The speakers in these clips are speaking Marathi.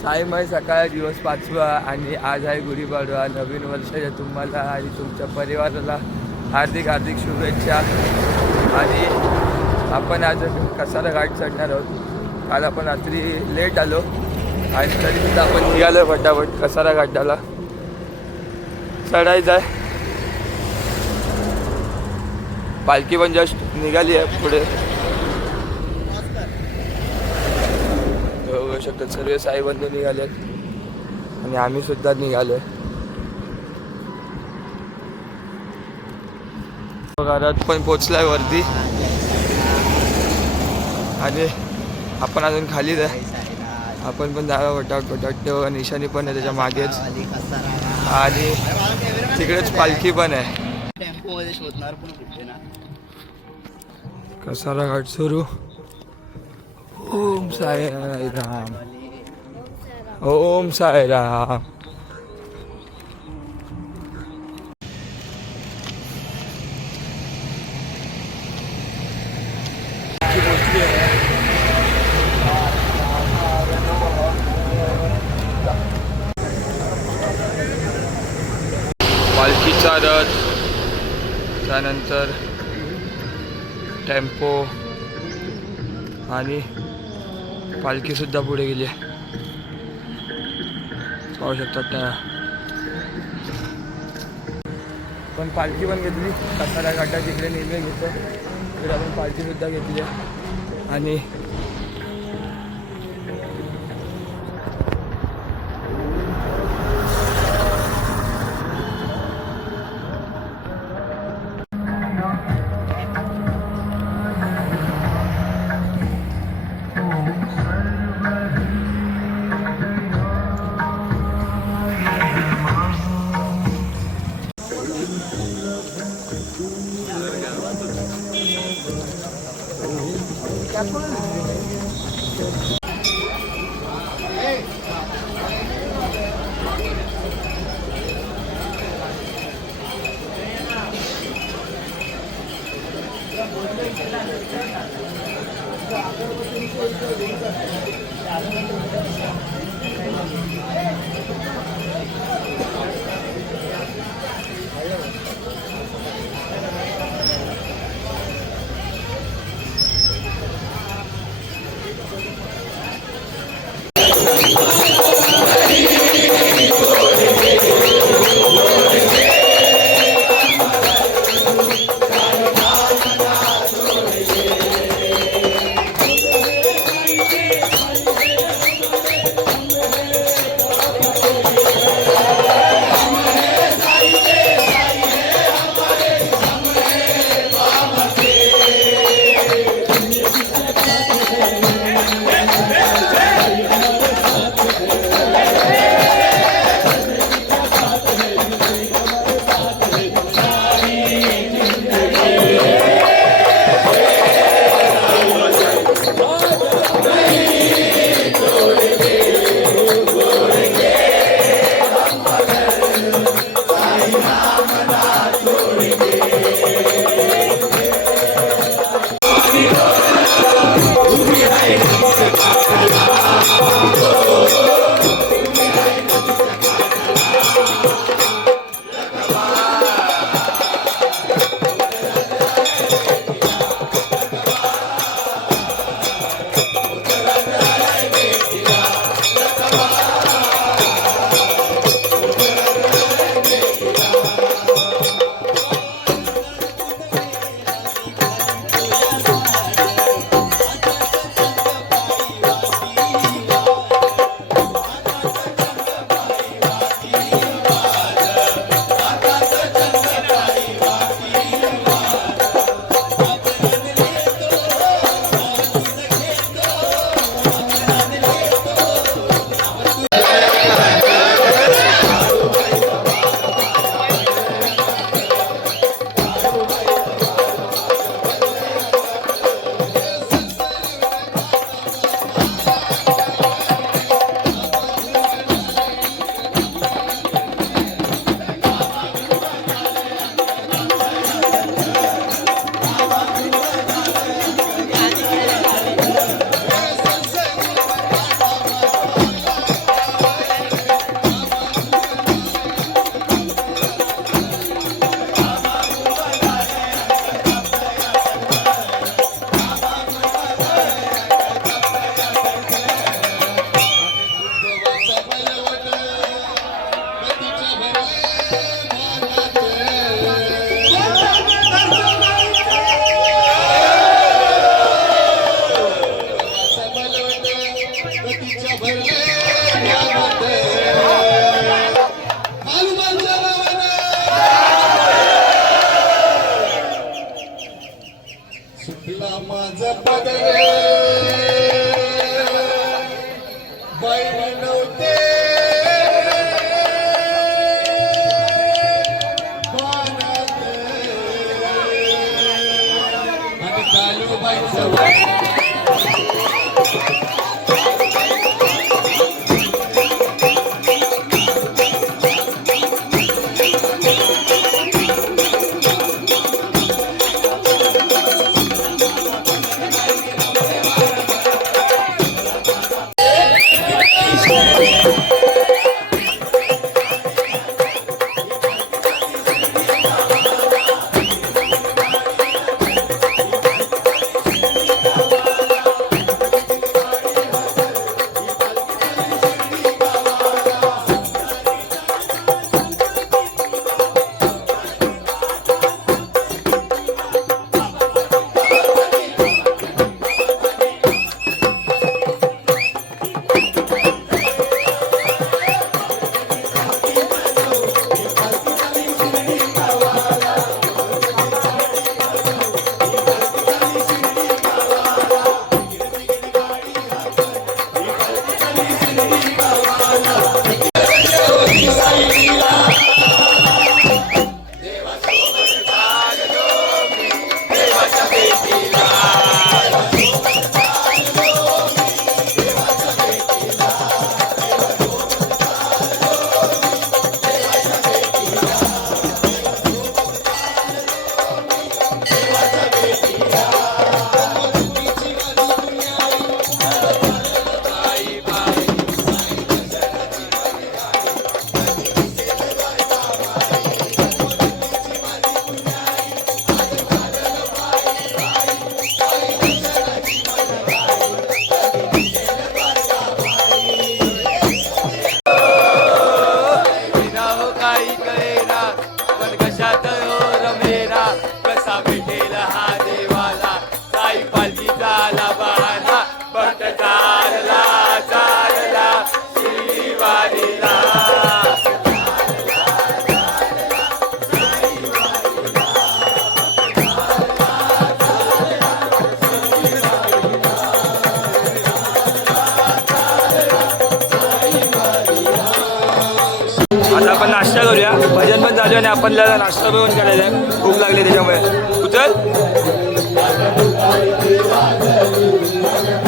सायमय सकाळ दिवस 5वा आणि आज आहे गुढीपाडवा. नवीन वर्षाच्या तुम्हाला आणि तुमच्या परिवाराला हार्दिक हार्दिक शुभेच्छा. आणि आपण आज कसारा घाट चढणार आहोत. काल आपण रात्री लेट आलो आणि तरीसुद्धा आपण निघालो फटाफट कसारा घाटाला चढायचं आहे. पालखी पण जस्ट निघाली आहे पुढे. बघू शकतात सर्व साईबंधू निघालेत आणि आम्ही सुद्धा निघालोय. घरात पण पोचलाय वरती आणि आपण अजून खालीच आहे. आपण पण जागा फटाफट निशाणी पण आहे त्याच्या मागेच आणि तिकडेच पालखी पण आहे. कसारा घाट सुरू. ओम साईराम ओम साईराम. पालखीचा रथ, त्यानंतर टेम्पो आणि पालखी सुद्धा पुढे गेली आहे. पाहू शकतात त्या पण पालखी पण घेतली. कसारा घाटात तिकडे नेहमी घेतो तिकडे आपण पालखी सुद्धा घेतली आहे. आणि सुटला माझा पदर बाई नव्हते आणि कालूबाईचं आता आपण नाश्ता करूया. भजन पण चालू आहे आणि आपण नाश्ता पण करायचा आहे. भूक लागली त्याच्यामुळे. उचल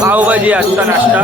पावभाजी आजचा नाश्ता.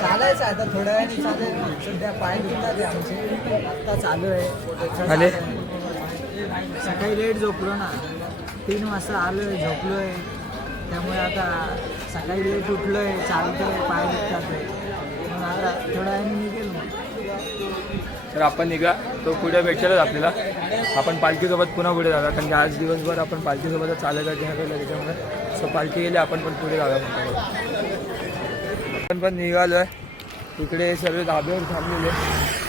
चालायचं आता थोड्या वेळाने चालेल. सध्या पाय दुखतात आहे आमचे. आत्ता चालू आहे. आणि सकाळी लेट झोपलो ना, 3 वाजता आलोय, झोपलोय. त्यामुळे आता सकाळी लेट उठलोय, चालतोय, पाय दुखतात आहे. मग आता थोड्या वेळाने निघेल मग. तर आपण निघा, तो पुढे भेटेलच आपल्याला. आपण पालखीसोबत पुन्हा पुढे जाऊया, कारण की आज दिवसभर आपण पालखीसोबतच चालायला घेऊन त्याच्यामुळे सो पालखी गेली आपण पण पुढे जाऊया. आपण पण निघालो आहे. तिकडे सर्व धाब्यावर थांबलेले.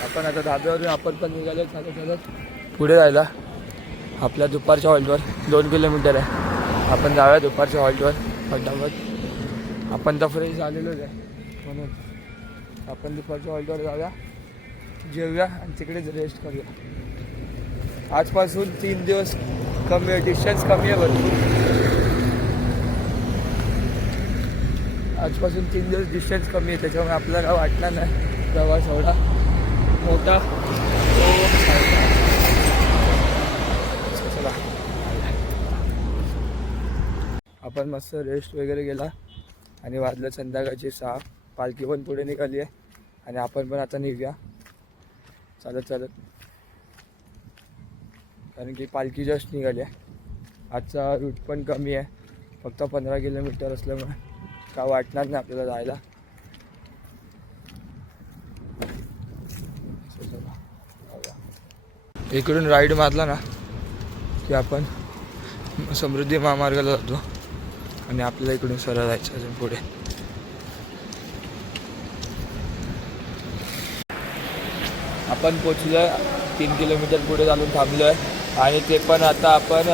आपण आता धाब्यावरून आपण पण निघालो चालत चालत पुढे जायला. आपल्या दुपारच्या हॉल्टवर 2 किलोमीटर आहे. आपण जाऊया दुपारच्या हॉल्टवर फटाफट. आपण तर फ्रेश झालेलोच आहे म्हणून आपण दुपारच्या हॉल्टवर जाऊया, जेवूया आणि तिकडेच रेस्ट करूया. आजपासून 3 दिवस कमी आहे, डिस्टन्स कमी आहे भरपूर. आजपासून 3 दिवस डिस्टन्स कमी आहे, त्याच्यामुळे आपल्याला वाटणार नाही प्रवास एवढा मोठा. चला आपण मस्त रेस्ट वगैरे गेला आणि वाजलं संध्याकाळची 6. पालखी पण पुढे निघाली आहे आणि आपण पण आता निघूया चालत चालत, कारण की पालखी जस्ट निघाली आहे. आजचा रूट पण कमी आहे, फक्त 15 किलोमीटर असल्यामुळे का वाटणार नाही आपल्याला जायला. इकडून राईड मारला ना की आपण समृद्धी महामार्गाला जातो आणि आपल्याला इकडून सरळ जायचं अजून पुढे. आपण पोचलो आहे, 3 किलोमीटर पुढे चालून थांबलो आहे आणि ते पण आता आपण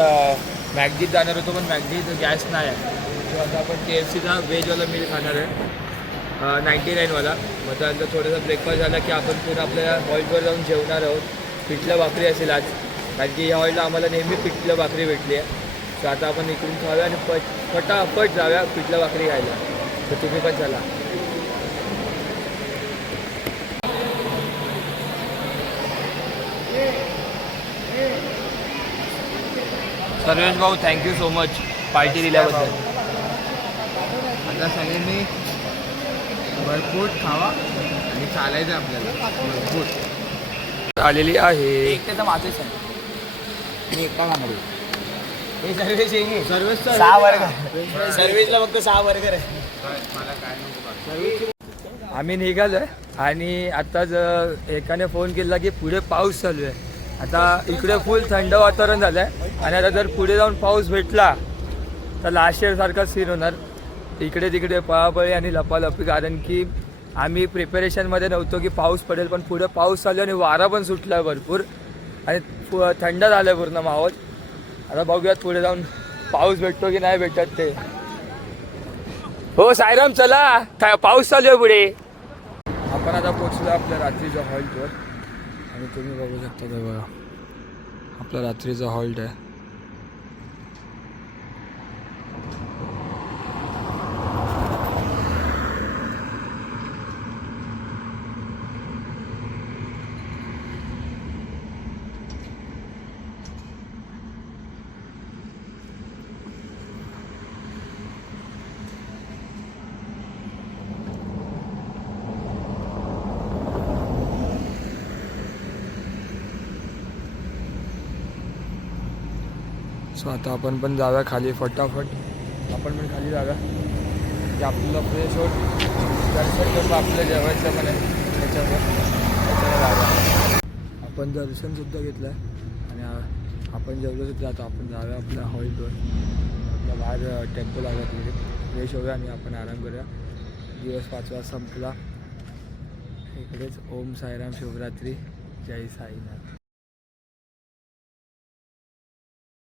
मॅगडीत जाणार होतो, पण मॅगडीत गॅस नाही आहे. तो आता आपण KFCचा व्हेजवाला मील खाणार आहे, 99वाला. मग त्यानंतर थोडासा ब्रेकफास्ट झाला की आपण पुन्हा आपल्या हॉल्टवर जाऊन जेवणार आहोत. पिठलं भाकरी असेल आज, कारण की या हॉल्टला आम्हाला नेहमी पिठलं भाकरी भेटली आहे. तर आता आपण इकडून खाऊया आणि फटाफट जाऊया पिठलं भाकरी खायला. तर तुम्ही पण चला. सर्वेश भाऊ, थँक्यू सो मच पार्टी दिल्याबद्दल. आता सगळ्यांनी भरपूर खावा आणि चालायचं आपल्याला भरपूर. आलेली आहे. एकट्याचं माझंच आहे, मी एकटा खाणार आहे. हे सर्वेश आहे, सर्वेश 6 वर्ग. सर्वेशला फक्त 6 बर्गर आहे. आम्ही निघालोय आणि आताच एकाने फोन केला की पुढे पाऊस चालू आहे. आता इकडे फुल थंड वातावरण झालं आहे आणि आता जर पुढे जाऊन पाऊस भेटला तर लास्ट इयर सारखा सीन होणार. इकडे तिकडे पळापळी आणि लपालपी, कारण की आम्ही प्रिपरेशनमध्ये नव्हतो की पाऊस पडेल, पण पुढे पाऊस चालू आणि वारा पण सुटला आहे भरपूर आणि थंड झालं आहे पूर्ण माहोल. आता बघूयात पुढे जाऊन पाऊस भेटतो की नाही भेटत ते. हो साईराम, चला पाऊस चालू आहे पुढे. आपण आता पोचलो आपल्या रात्रीच्या हॉल्टवर आणि तुम्ही बघू शकता ते बघा आपला रात्रीचा हॉल्ट आहे. सो आता आपण पण जाऊया खाली फटाफट. आपण पण खाली जाऊया की आपल्याला फ्रेश होत दर्शन करून आपलं जेवायचं म्हणे त्याच्यावर जाऊया. आपण दर्शनसुद्धा घेतलं आहे आणि आपण जेवलो सुद्धा. आता आपण जाऊया आपल्या हॉल्टवर. आपल्या बाहेर टेम्पल आला तिकडे फ्रेश होऊया आणि आपण आराम करूया. दिवस 5वा संपला. इकडेच ओम साईराम शिवरात्री. जय साईनाथ.